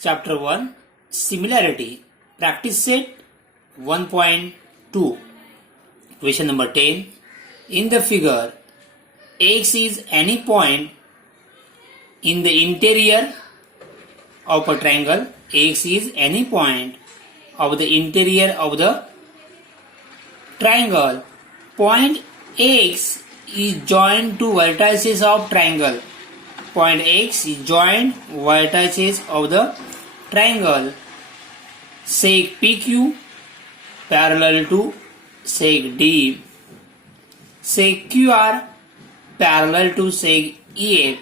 Chapter 1 Similarity Practice Set 1.2 Question number 10. In the figure, X is any point in the interior of a triangle. X is any point of the interior of the triangle. Point X is joined to vertices of triangle. Point X is joined vertices of the triangle. Sec PQ parallel to sec D. Sec QR parallel to sec EF.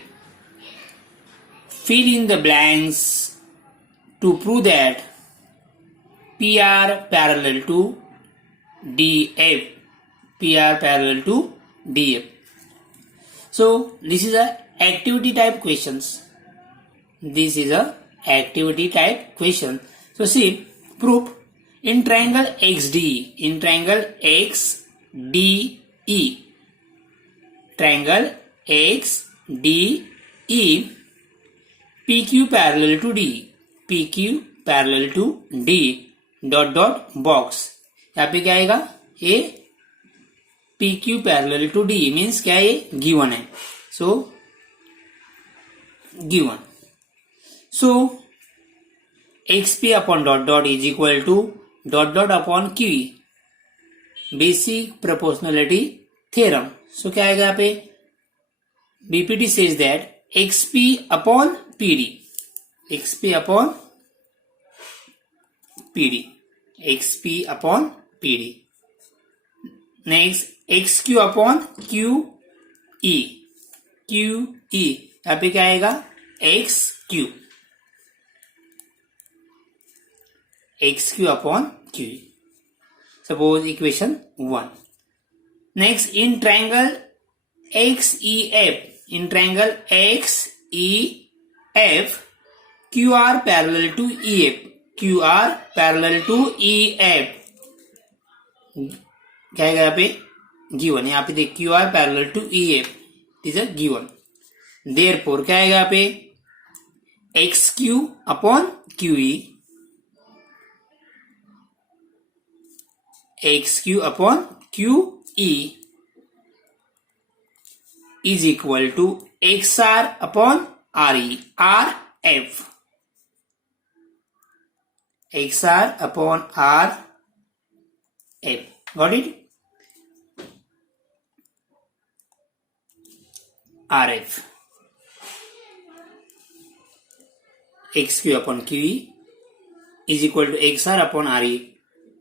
Fill in the blanks to prove that PR parallel to DF. PR parallel to DF. So this is a activity type questions. This is a activity type question. So see, proof in triangle XD, in triangle XDE, triangle XDE, PQ parallel to D, PQ parallel to D, dot dot box. यहाँ पे क्या आएगा? ये PQ parallel to D means क्या है? ये given है. So given. So XP upon dot dot is equal to dot dot upon QE. Basic proportionality theorem. So क्या आएगा यहाँ पे? BPT says that XP upon PD, XP upon PD, XP upon PD. Next, XQ upon QE, QE. यहाँ पे क्या आएगा? XQ, XQ upon QE. Suppose equation 1. Next, in triangle XEF, in triangle XEF, QR parallel to EF, QR parallel to EF. क्या है यहाँ पे? Given. यहाँ पे देख QR parallel to EF is a given. Therefore क्या है यहाँ पे? XQ upon QE, XQ upon QE is equal to XR upon RE, RF. XR upon RF. Got it? RF. XQ upon QE is equal to XR upon RE.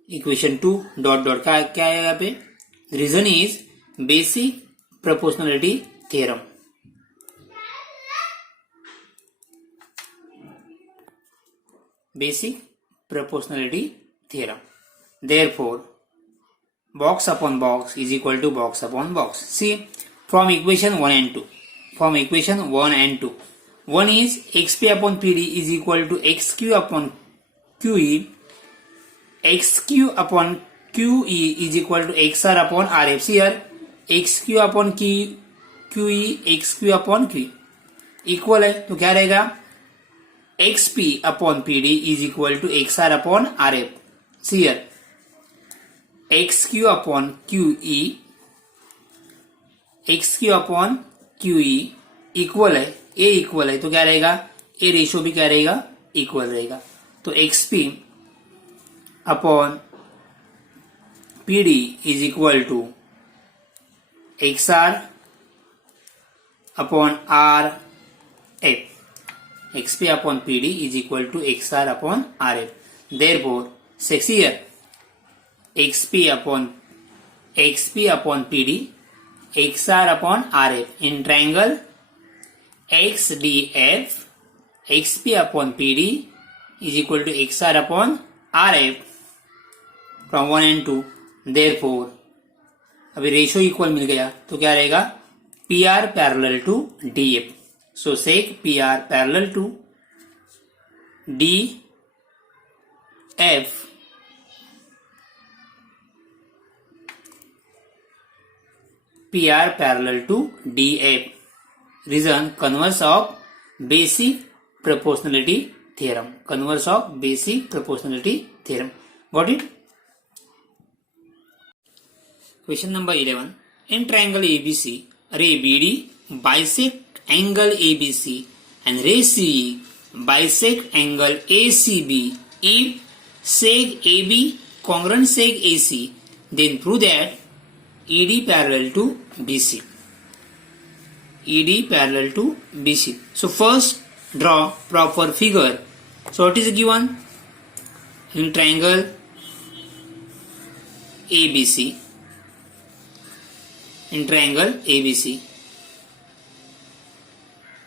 Equation 2 dot dot क्या है यहाँ पे? Reason is basic proportionality theorem. Basic proportionality theorem. Therefore, box upon box is equal to box upon box. See, from equation 1 and 2. From equation 1 and 2. One is XP upon PD is equal to XQ upon QE. XQ upon QE is equal to XR upon RF. See here, XQ upon QE, XQ upon QE. Equal है, तो क्या रहेगा? XP upon PD is equal to XR upon RF. See here, XQ upon QE, XQ upon QE equal है, A equal है, तो क्या रहेगा? A ratio भी क्या रहेगा? इक्वल रहेगा. तो XP upon PD is equal to XR upon RF. XP upon PD is equal to XR upon RF. Therefore, say here, XP upon PD, XR upon RF in triangle XDF, XP upon PD is equal to XR upon RF from 1 and 2. Therefore, अभी ratio equal मिल गया, तो क्या रहेगा? PR parallel to DF. So sec PR parallel to DF PR parallel to DF. Reason, converse of basic proportionality theorem. Converse of basic proportionality theorem. Got it? Question number 11. In triangle ABC, ray BD bisect angle ABC and ray CE bisect angle ACB. If seg AB congruent seg AC, then prove that ED parallel to BC. ED parallel to BC. So first draw proper figure. So what is given? In triangle ABC, in triangle ABC,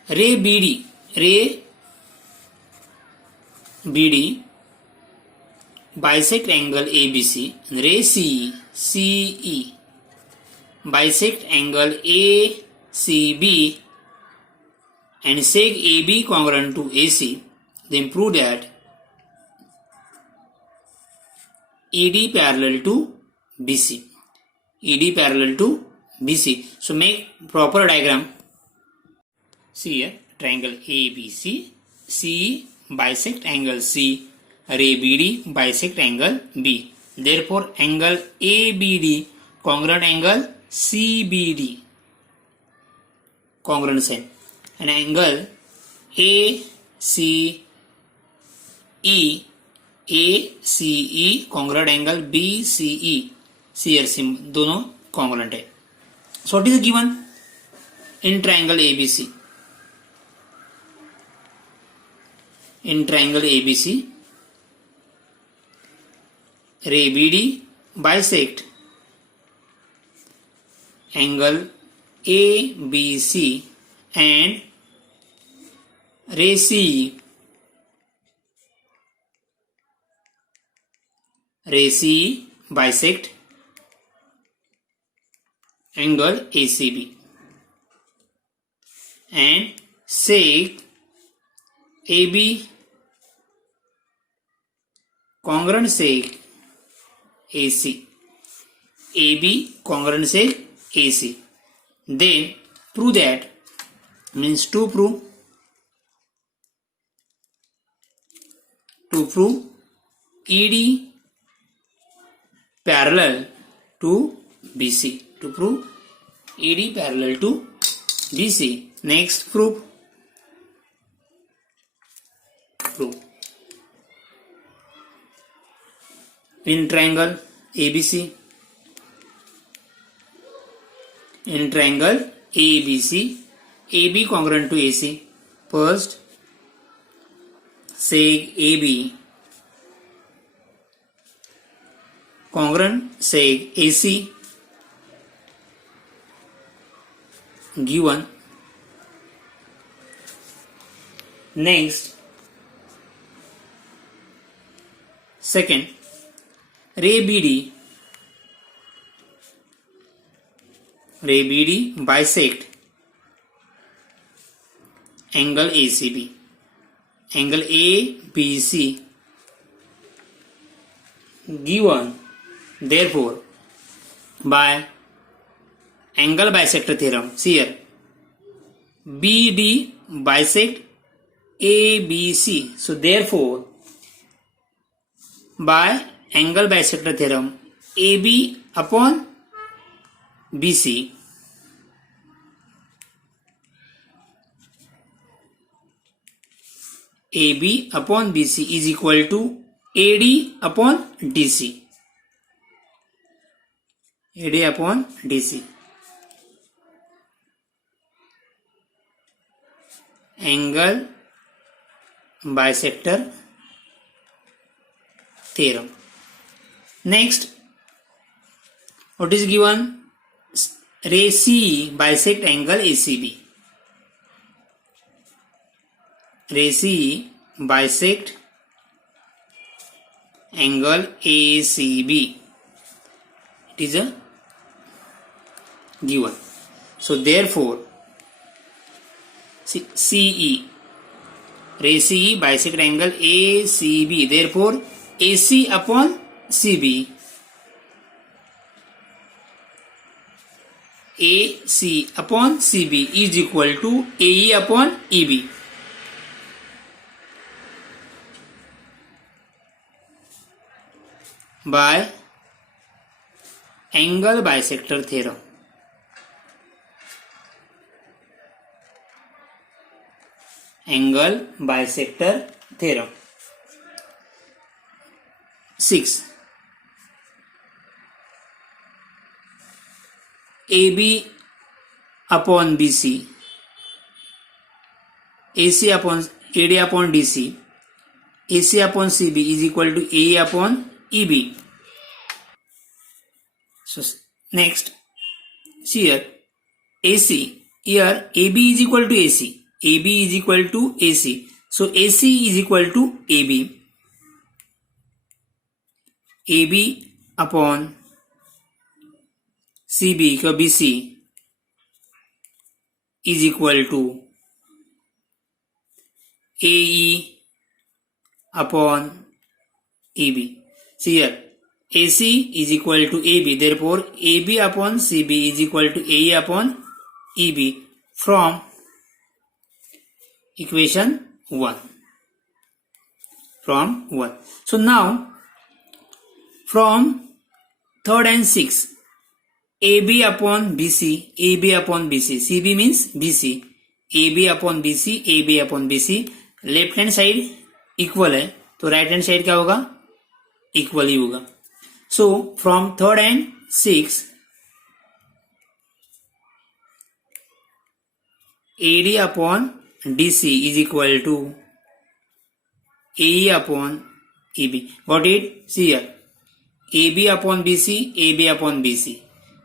ray BD bisect angle ABC and ray CE bisect angle ACB and seg AB congruent to AC, then prove that ED parallel to BC. ED parallel to BC. So make proper diagram. See here, triangle ABC, CE bisect angle C, ray BD bisect angle B. Therefore, angle ABD congruent angle CBD, congruent sign, and angle ACE congruent angle BCE, here दोनों congruent है. So what is given in triangle ABC? In triangle ABC, ray BD bisect angle ABC and ray CE bisect angle ACB and seg AB congruent seg AC. AB congruent seg AC. Then prove that, means to prove ED parallel to BC. To prove ED parallel to BC. Next proof. In triangle ABC, in triangle ABC, AB congruent to AC. First, seg AB congruent seg AC given. Next, second, ray BD bisect angle ACB, angle ABC given. Therefore, by angle bisector theorem, see here, BD bisect ABC. So therefore, by angle bisector theorem, AB upon BC AB upon BC is equal to AD upon DC. AD upon DC. Angle bisector theorem. Next, what is given? Ray CE bisect angle ACB. Ray CE bisect angle ACB. It is a given. So therefore, CE, ray CE bisect angle ACB. Therefore, AC upon CB, AC upon CB is equal to AE upon EB. By angle bisector theorem. Angle bisector theorem. 6. AB upon BC, AC upon AD upon DC, AC upon CB is equal to AE upon EB. So next, see here, AC, here AB is equal to AC, AB is equal to AC. So AC is equal to AB. AB upon CB का BC is equal to AE upon EB. See here, AC is equal to AB. Therefore, AB upon CB is equal to AE upon EB from equation 1. From 1. So now, from 3rd and 6th, AB upon BC, AB upon BC, CB means BC, AB upon BC, AB upon BC, left hand side equal है तो right hand side क्या होगा, equal ही होगा. So from 3rd and 6th, AD upon DC is equal to AE upon EB. Got it? See here, AB upon BC, AB upon BC,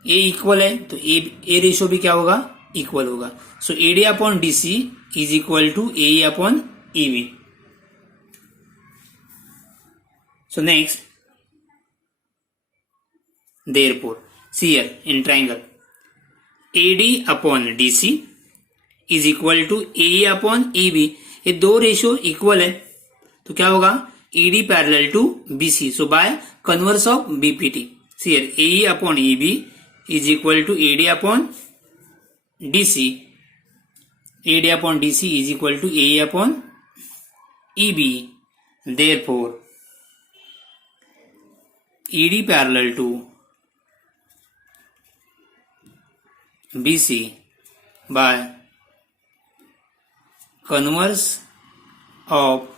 ए equal है तो ए ratio भी क्या होगा, इक्वल होगा. So AD upon DC is equal to A upon EB. So next, therefore see here in triangle AD upon DC is equal to A upon EB. ये दो रेशियो इक्वल है तो क्या होगा, ED parallel to BC. So by converse of BPT, see here A upon EB is equal to AD upon DC. AD upon DC is equal to AE upon EB. Therefore, ED parallel to BC by converse of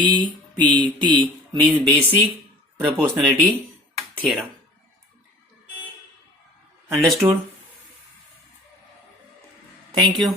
BPT means basic proportionality theorem. Understood? Thank you.